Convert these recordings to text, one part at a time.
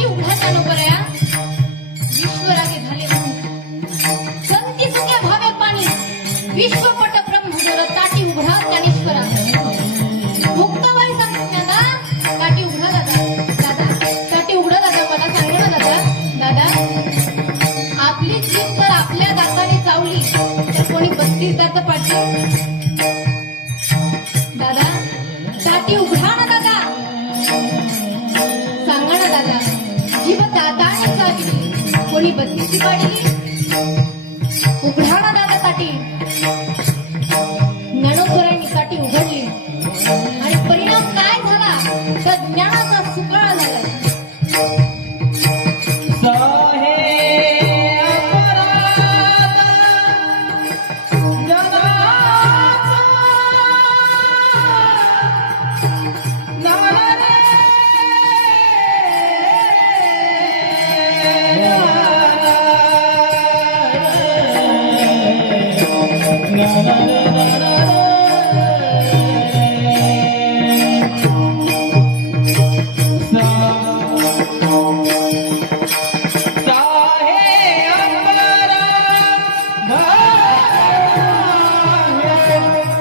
साठी उघडा चालू करूया विश्वरागे झाले संती सुखे भावे पाणी. विश्वपट ब्रह्मदेव ताटी उघडा ज्ञानेश्वरा. मुक्ताबाई सांगतात दादा ताटी उघडा दादा दादा ताटी उघडा दादा मला सांगा ना दादा दादा. आपली जीभ जर आपल्या दाताने चावली तर कोणी बत्तीस दात पाडते दादा ताटी उघडा ना दादा. दादाने चालली कोणी बत्तीची पाडली उघडा ना दादा साठी ज्ञानोबरांनी ताटी उघडली.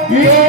Yeah.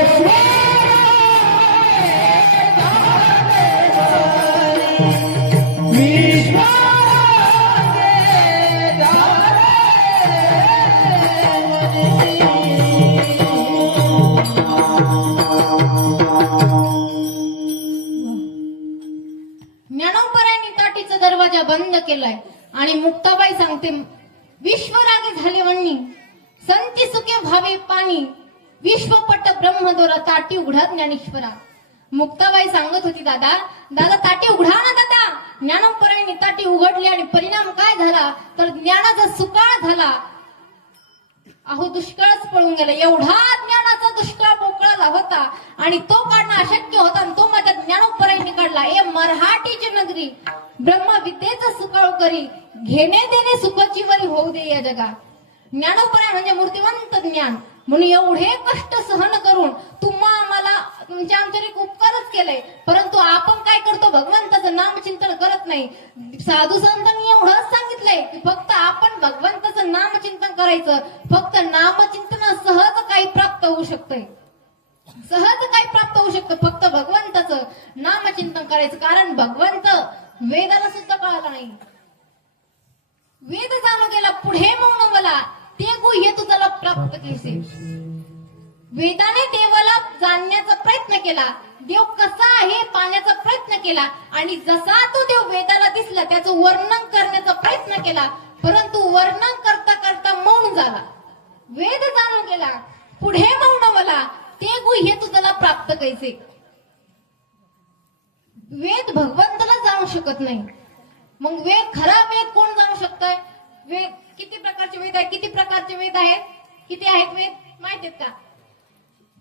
अहो दुष्काळच पळून गेला. एवढा ज्ञानाचा दुष्काळ पोकळाला होता आणि तो काढणं अशक्य होता आणि तो माझ्या ज्ञानोपरायने काढला. ए मराठीची नगरी ब्रह्मविद्येचा सुकाळ करी घेणे देणे सुखाची वरी होऊ दे या जगा ज्ञानोपराय म्हणजे मूर्तिवंत ज्ञान. म्हणून एवढे कष्ट सहन करून तुम्हा आम्हाला तुमच्या आमच्या एक उपकारच केलंय. परंतु आपण काय करतो? भगवंताचं नामचिंतन करत नाही. साधू संतांनी एवढंच सांगितलंय की फक्त आपण भगवंताचं नामचिंतन करायचं. फक्त नामचिंतन सहज काही प्राप्त होऊ शकतंय. सहज काही प्राप्त होऊ शकतं. फक्त भगवंताचं नामचिंतन करायचं. कारण भगवंत वेदाला सुद्धा पाहला नाही. वेद चालू गेला पुढे मौन मला ते गुह्य तुझ्याला प्राप्त केसे वेदाने देवाला जाणण्याचा प्रयत्न केला. देव कसा आहे पाहण्याचा प्रयत्न केला. आणि जसा तो देव वेदाला दिसला त्याचं वर्णन करण्याचा प्रयत्न केला. परंतु वर्णन करता करता मौन झाला. वेद जाणून गेला पुढे मौन मला. ते गुह्य तुझ्याला प्राप्त कैसे वेद भगवंताला जाणू शकत नाही. मग वेद खरा वेद कोण जाणू शकतोय? वेद किती प्रकारचे वेद आहेत? किती प्रकारचे वेद आहेत? किती आहेत वेद? माहितीत का?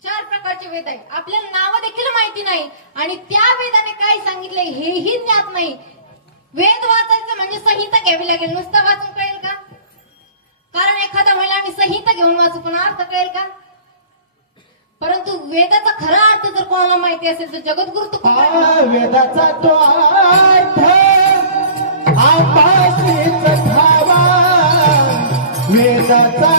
चार प्रकारचे वेद आहेत. आपल्याला नाव देखील माहिती नाही. आणि त्या वेदाने काय सांगितलंय हेही ज्ञात नाही. वेद वाचायचं म्हणजे संहिता घ्यावी लागेल. नुसतं वाचून कळेल का? कारण एखादा महिला आम्ही संहिता घेऊन वाचू पण अर्थ कळेल का? परंतु वेदाचा खरा अर्थ जर कोणाला माहिती असेल तर जगद्गुरु तो वेदाचा तो अर्थ वेदाचा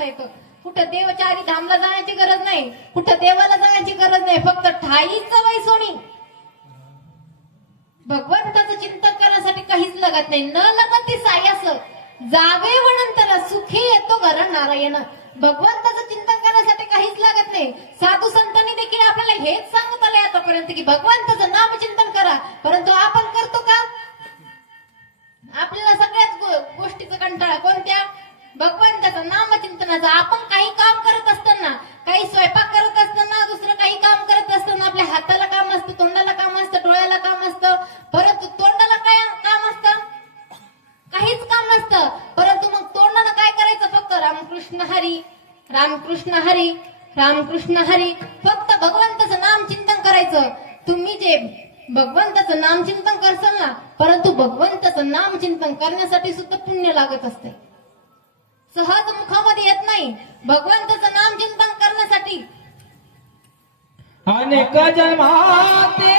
करता येतं कुठं देवचारी धामला जाण्याची गरज नाही कुठं देवाला जाण्याची गरज नाही फक्त ठाईच वय सोनी. भगवंताचं चिंतन करण्यासाठी काहीच लागत नाही. न लगत ती सायस जागे व सुखी येतो घर नारायण. भगवंताचं चिंतन करण्यासाठी काहीच लागत नाही. साधू संतांनी देखील आपल्याला हेच सांगत आले आतापर्यंत की भगवंताचं नाम चिंतन करा. परंतु आपण करतो का? आपल्याला सगळ्याच गोष्टीचा कंटाळा कोणत्या? भगवंताचं नामचिंतनाचं आपण काही काम करत असताना काही स्वयंपाक करत असताना दुसरं काही काम करत असताना आपल्या हाताला काम असतं तोंडाला काम असतं डोळ्याला काम असतं परंतु तोंडाला काय काम असतं? काहीच काम नसतं. परंतु मग तोंडाला काय करायचं? फक्त रामकृष्ण हरी रामकृष्ण हरी रामकृष्ण हरी. फक्त भगवंताचं नाम चिंतन करायचं. तुम्ही जे भगवंताचं नाम चिंतन करसाल ना परंतु भगवंताचं नाम चिंतन करण्यासाठी सुद्धा पुण्य लागत असते. सहज मुखामध्ये येत नाही. भगवंताचं नाम चिंतन करण्यासाठी. अनेक जन्माते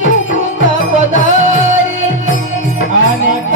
तू पदारी अनेक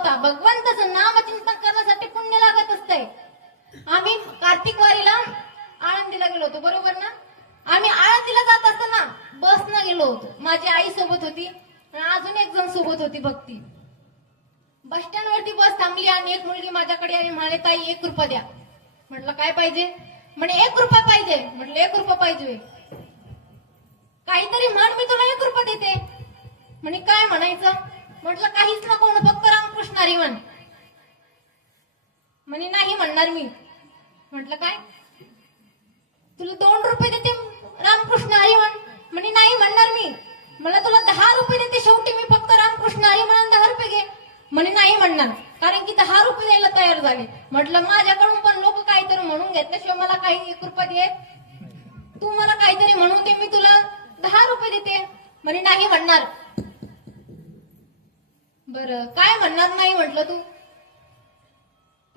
होता भगवंताचं नामचिंतन करण्यासाठी पुण्य लागत असतंय आम्ही कार्तिक वारीला आळंदीला गेलो होतो बरोबर ना? आम्ही आळंदीला जात असताना बसनं गेलो होतो. माझी आई सोबत होती आणि अजून एक जण सोबत होती भक्ती. बस स्टँड वरती बस थांबली आणि एक मुलगी माझ्याकडे आणि म्हणाले ताई एक रुपया द्या. म्हटलं काय पाहिजे? म्हणे एक रुपया पाहिजे. म्हटलं एक रुपया पाहिजे. काहीतरी म्हण मी तुला एक रुपया देते. म्हणे काय म्हणायचं? म्हटलं काहीच नको फक्त रामकृष्ण हरी म्हण म्हणे नाही म्हणणार मी. म्हटलं काय? तुला दोन रुपये देते रामकृष्ण हरी म्हण म्हणे नाही म्हणणार मी. मला तुला दहा रुपये देते शेवटी मी फक्त रामकृष्ण हरी म्हणून दहा रुपये घे. म्हणे नाही म्हणणार कारण की दहा रुपये द्यायला तयार झाले. म्हटलं माझ्याकडून पण लोक काहीतरी म्हणून घेतल्याशिवाय मला काही एक रुपये दे. तू मला काहीतरी म्हणून ते मी तुला दहा रुपये देते. म्हणे नाही म्हणणार. बर काय म्हणणार नाही म्हटलं तू?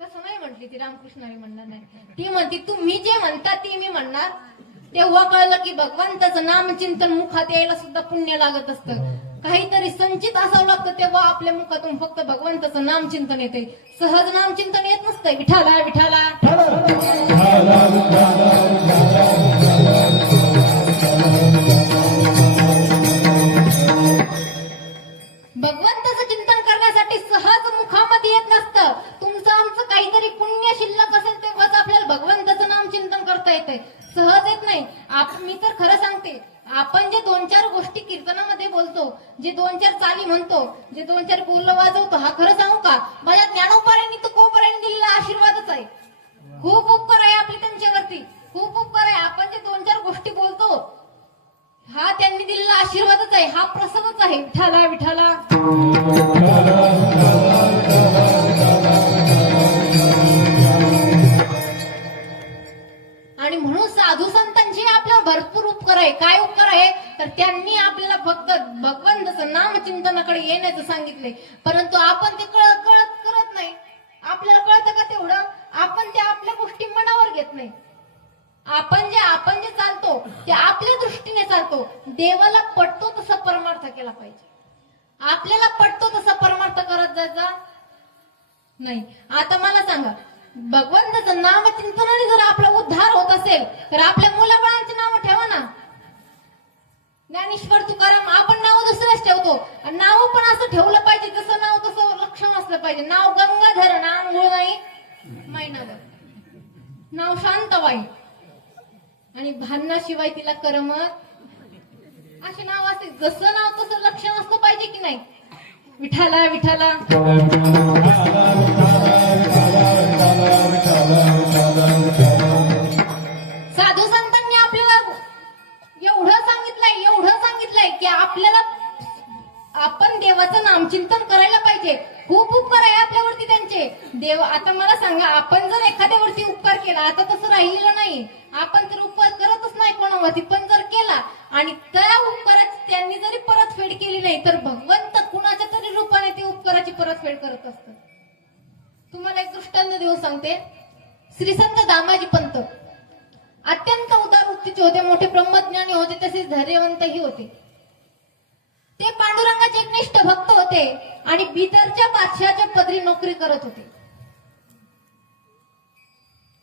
तसं नाही म्हटली ती रामकृष्णारी म्हणणार नाही. ती म्हणती तुम्ही जे म्हणता ती मी म्हणणार. तेव्हा कळलं की भगवंताचं नामचिंतन मुखात यायला सुद्धा पुण्य लागत असतं. काहीतरी संचित असावं लागतं तेव्हा आपल्या मुखातून फक्त भगवंताचं नामचिंतन येते. सहज नामचिंतन येत नसतं. विठाला विठाला साधू संतांची आपल्याला भरपूर उपकार आहे. काय उपकार आहे? तर त्यांनी आपल्याला फक्त भगवंताचं नामचिंतनाकडे येण्याचं सांगितले परंतु आपण ते कळत कळत करत नाही. आपल्याला कळतं का तेवढं? आपण त्या आपल्या गोष्टी मनावर घेत नाही. आपण जे आपण जे चालतो ते आपल्या दृष्टीने चालतो. देवाला पटतो तसा परमार्थ केला पाहिजे. आपल्याला पटतो तसा परमार्थ करत जायचा? नाही. आता मला सांगा भगवंताचं नाम चिंतनाने जर आपला उद्धार होत असेल तर आपल्या मुलाबाळांची नावं ठेवा ना. ज्ञानेश्वर तुकाराम आपण नाव दुसरंच ठेवतो. आणि नाव पण असं ठेवलं पाहिजे जसं नाव तसं लक्षण असलं पाहिजे. नाव गंगाधर नाम मूळ नाही मैनाधर नाव शांतबाई आणि भांडणाशिवाय तिला करमत असे नाव असते जसं नाव तसं लक्षण असलं पाहिजे की नाही? विठाला विठाला सांगितलंय की आपल्याला आपण देवाचं नामचिंतन करायला पाहिजे. खूप उपकार आहे आपल्यावरती त्यांचे. देव आता मला सांगा आपण जर एखाद्यावरती उपकार केला आता तसं राहिलेलं नाही. आपण तर उपकार करतच नाही कोणावरती पण जर केला आणि त्या उपकाराची त्यांनी जरी परतफेड केली नाही तर भगवंत कुणाच्या तरी रूपाने ते उपकाराची परतफेड करत असत. तुम्हाला एक दृष्टांत देऊन सांगते. श्रीसंत दामाजी पंत. अत्यंत उदार वृत्तीचे होते मोठे ब्रह्मज्ञानी होते तसेच धैर्यवंतही होते. ते पांडुरंगाचे एकनिष्ठ भक्त होते आणि बिदरच्या बादशहाच्या पदरी नोकरी करत होते.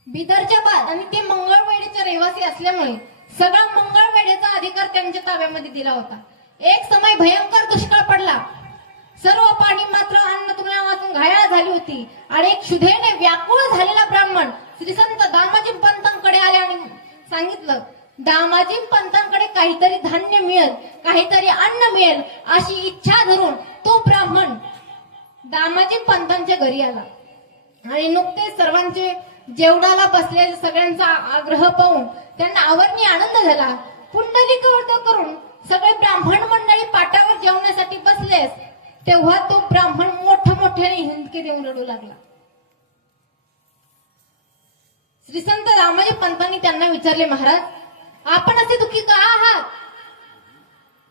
बिदरच्या बाद आणि ते मंगळवेढेचे रहिवासी असल्यामुळे सगळा मंगळवेढेचा अधिकार त्यांच्या ताब्यामध्ये दिला होता. एक समय भयंकर दुष्काळ पडला. सर्व पाणी मात्र अन्न तुला वाचून घायाळ झाली होती आणि एक क्षुधेने व्याकुळ झालेला ब्राह्मण श्री संत दामाजी पंतांकडे आले आणि सांगितलं दामाजी पंतांकडे काहीतरी धान्य मिळेल काहीतरी अन्न मिळेल अशी इच्छा धरून तो ब्राह्मण दामाजी पंतांच्या घरी आला. आणि नुकतेच सर्वांचे जेवणाला बसलेले सगळ्यांचा आग्रह पाहून त्यांना आवडणी आनंद झाला. पुंडलिक करून सगळे ब्राह्मण मंडळी पाटावर जेवण्यासाठी बसलेस तेव्हा तो ब्राह्मण मोठ्या मोठ्याने हिंदके देऊन रडू लागला. श्री संत रामाजी पंतांनी त्यांना विचारले महाराज आपण असे दुःखी का आहात?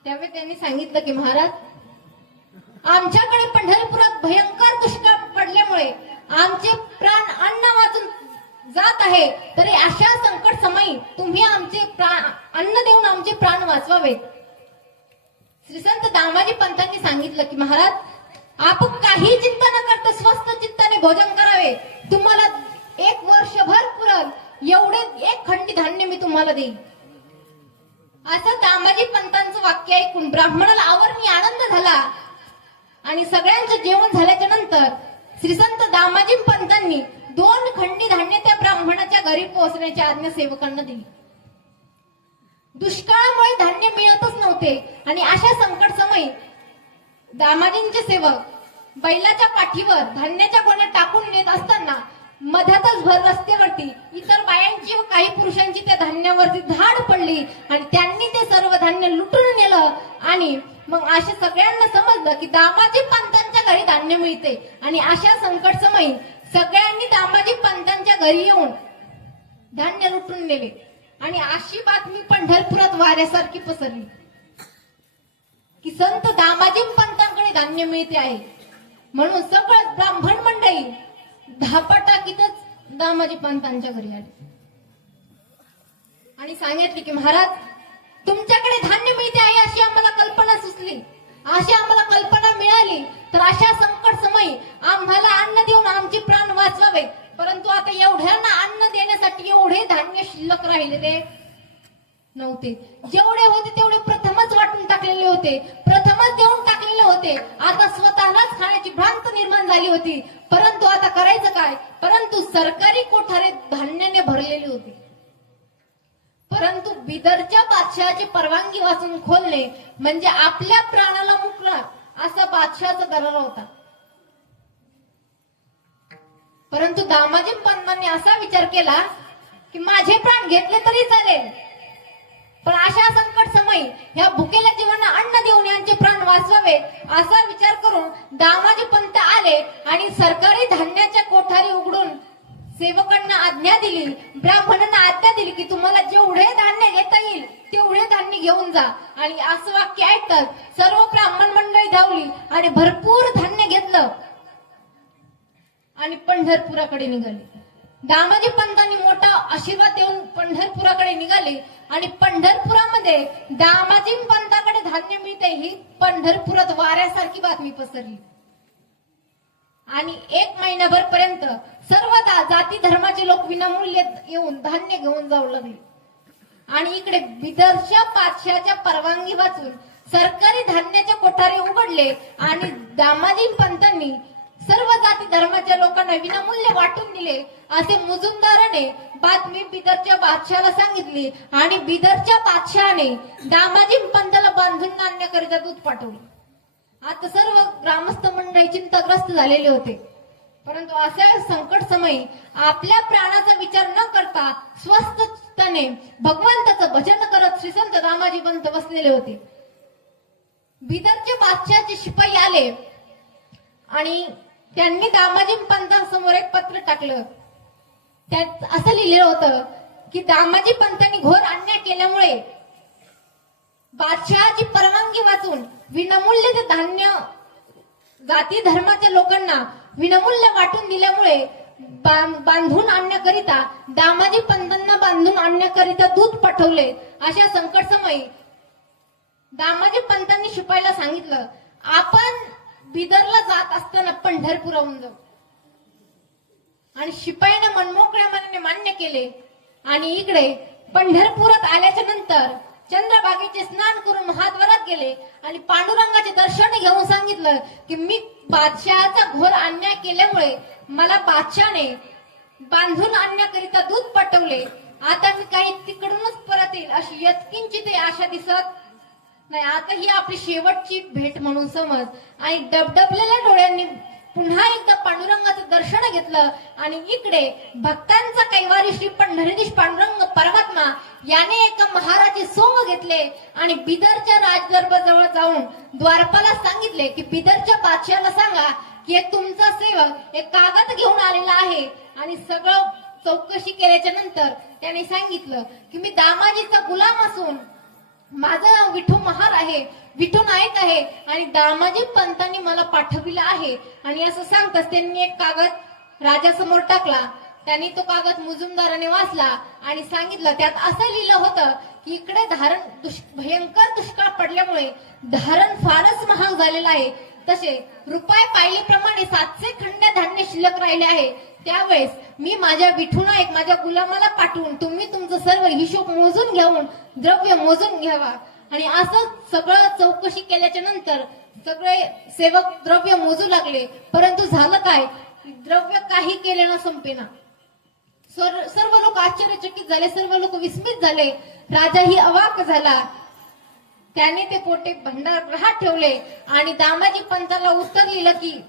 त्यावेळी त्यांनी सांगितलं की महाराज आमच्याकडे पंढरपुरात भयंकर दुष्काळ पडल्यामुळे आमचे प्राण अन्न वाचून जात आहे. तरी अशा संकट समयी तुम्ही आमचे प्राण अन्न देऊन आमचे प्राण वाचवावे श्री संत दामाजी पंतांनी सांगितलं की महाराज आपण काही चिंता न करता स्वस्त चित्ताने भोजन करावे. तुम्हाला एक वर्षभर पुरल एवढे एक खंडी धान्य मी तुम्हाला देईन. असं दामाजी पंतांचं वाक्य ऐकून ब्राह्मणाला आवरणी आनंद झाला. आणि सगळ्यांचं जेवण झाल्याच्यानंतर श्री संत दामाजी पंतांनी दोन खंडी धान्य त्या ब्राह्मणाच्या घरी पोहोचण्याची आज्ञा सेवकांना दिली. दुष्काळामुळे धान्य मिळतच नव्हते. आणि अशा संकट समयी दामाजींचे सेवक बैलाच्या पाठीवर धान्याच्या गोण्या टाकून नेत असताना मध्यातच भर रस्त्यावरती इतर बायांची व काही पुरुषांची त्या धान्यावरती धाड पडली आणि त्यांनी ते सर्व धान्य लुटून नेलं. आणि मग अशा सगळ्यांना समजलं की दामाजी पंतांच्या घरी धान्य मिळते. आणि अशा संकट समयी सगळ्यांनी दामाजी पंतांच्या घरी येऊन धान्य लुटून नेले. आणि अशी बातमी पंढरपुरात वाऱ्यासारखी पसरली. की संत दामाजी पंतांकडे धान्य मिळते आहे. म्हणून सगळं ब्राह्मण मंडळी धापा टाकीतच दामाजी पंतांच्या घरी आले. आणि सांगितले की महाराज तुमच्याकडे धान्य मिळते आहे अशी आम्हाला कल्पना सुचली. अशी आम्हाला कल्पना मिळाली तर अशा संकट समयी आम्हाला अन्न देऊन आमचे प्राण वाचवावे. परंतु आता एवढ्यांना अन्न देण्यासाठी एवढे धान्य शिल्लक राहिलेले नव्हते. जेवढे होते तेवढे प्रथमच वाटून टाकलेले होते. प्रथमच देऊन टाकलेले होते. आता स्वतःलाच खाण्याची भ्रांत निर्माण झाली होती. परंतु आता करायचं काय? परंतु सरकारी कोठारे धान्याने भरलेले होते. परंतु बिदरच्या बादशहाची परवानगी वाचून खोलले म्हणजे आपल्या प्राणाला मुकणार असा बादशहाचा दरार होता. परंतु दामाजी पंतांनी असा विचार केला की माझे प्राण घेतले तरी चालेल. पण अशा संकट समयी ह्या भुकेल्या जीवांना अन्न देऊन यांचे प्राण वाचवावे असा विचार करून दामाजी पंत आले आणि सरकारी धान्याच्या कोठारी उघडून सेवकांना आज्ञा दिली ब्राह्मणांना आज्ञा दिली की तुम्हाला जेवढे धान्य घेता येईल तेवढे धान्य घेऊन जा. आणि असं वाक्य ऐकतात सर्व ब्राह्मण मंडळी धावली आणि भरपूर धान्य घेतलं. आणि पंढरपुराकडे निघाले. दामाजी पंतांनी मोठा आशीर्वाद देऊन पंढरपुराकडे निघाले. आणि पंढरपुरामध्ये दामाजी पंताकडे धान्य मिळते ही पंढरपुरात वाऱ्यासारखी बातमी पसरली. आणि एक महिन्याभर पर्यंत सर्व जाती धर्माचे लोक विनामूल्य येऊन धान्य घेऊन जाऊ लागले. आणि इकडे बिदरच्या पाचशाच्या परवानगी वाचून सरकारी धान्याचे कोठारे उघडले आणि दामाजी पंतांनी सर्व जाती धर्माच्या लोकांना विनामूल्य वाटून दिले असे मुजुमदाराने बातमी बिदरच्या बादशाला सांगितली आणि बिदरच्या बादशहाने दामाजी पंताला बांधून आणण्याकरिता दूध पाठवले. आता सर्व ग्रामस्थ मंडळी चिंताग्रस्त झालेले होते. परंतु अशा संकट समयी आपल्या प्राणाचा विचार न करता स्वस्तने भगवंताचं भजन करत श्री संत रामाजी पंत बसलेले होते. बिदरचे बादशाचे शिपाई आले आणि त्यांनी दामाजी पंतांसमोर एक पत्र टाकलं. त्यात असं लिहिलेलं होतं की दामाजी पंतांनी घोर अन्याय केल्यामुळे बादशाह विनामूल्य ते धान्य जाती धर्माच्या लोकांना विनामूल्य वाटून दिल्यामुळे बां- बांधून आणण्याकरिता दामाजी पंतांना बांधून आणण्याकरिता दूध पाठवले. अशा संकट समयी दामाजी पंतांनी शिपाईला सांगितलं आपण बिदरला जात असताना पंढरपुराहून जाऊ. आणि शिपाईनं मनमोकळ्या मनाने मान्य केले. आणि इकडे पंढरपुरात आल्याच्यानंतर चंद्रभागेचे स्नान करून महाद्वारात गेले आणि पांडुरंगाचे दर्शन घेऊन सांगितलं की मी बादशहाचा घोर अन्याय केल्यामुळे मला बादशहाने बांधून आणण्याकरिता दूध पटवले आता मी काही तिकडूनच परत येईल अशी यत्किंचित आशा दिसत नाही. आता ही आपली शेवटची भेट म्हणून समज. आणि डबडबलेल्या डोळ्यांनी पुन्हा एकदा पांडुरंगाचं दर्शन घेतलं आणि इकडे भक्तांचा कैवारी श्री पंढरीश पांडुरंग परमात्मा याने एका महाराचे सोंग घेतले आणि बिदरच्या राजदरबाजवळ जाऊन द्वारपाला सांगितले की बिदरच्या बादशाला सांगा की एक तुमचा सेवक एक कागद घेऊन आलेला आहे. आणि सगळं चौकशी केल्याच्यानंतर त्याने सांगितलं की मी दामाजीचा गुलाम असून माझं विठू महार आहे. विठू नाईक आहे आणि दामाजी पंतांनी मला पाठविलं आहे. आणि असं सांगताच त्यांनी एक कागद राजासमोर टाकला. त्यांनी तो कागद मुजुमदाराने वाचला आणि सांगितलं त्यात असं लिहिलं होतं की इकडे धारण दुष भयंकर दुष्काळ पडल्यामुळे धारण फारच महाग झालेलं आहे. तसे रुपये पाहिलेप्रमाणे सातशे खंड धान्य शिल्लक राहिले आहे. त्यावेळेस मी माझ्या विठू नाईक माझ्या गुलामाला पाठवून तुम्ही तुमचं सर्व हिशोब मोजून घेऊन द्रव्य मोजून घ्यावा. आणि असं सगळं चौकशी केल्याच्यानंतर सगळे सेवक द्रव्य मोजू लागले. परंतु झालं काय? द्रव्य काही केले ना संपेना. सर- सर्व लोक आश्चर्यचकित झाले सर्व लोक विस्मित झाले. राजाही अवाक झाला. त्याने ते पोटे भंडार ठेवले आणि दामाजी पंताला उत्तर लिहिलं की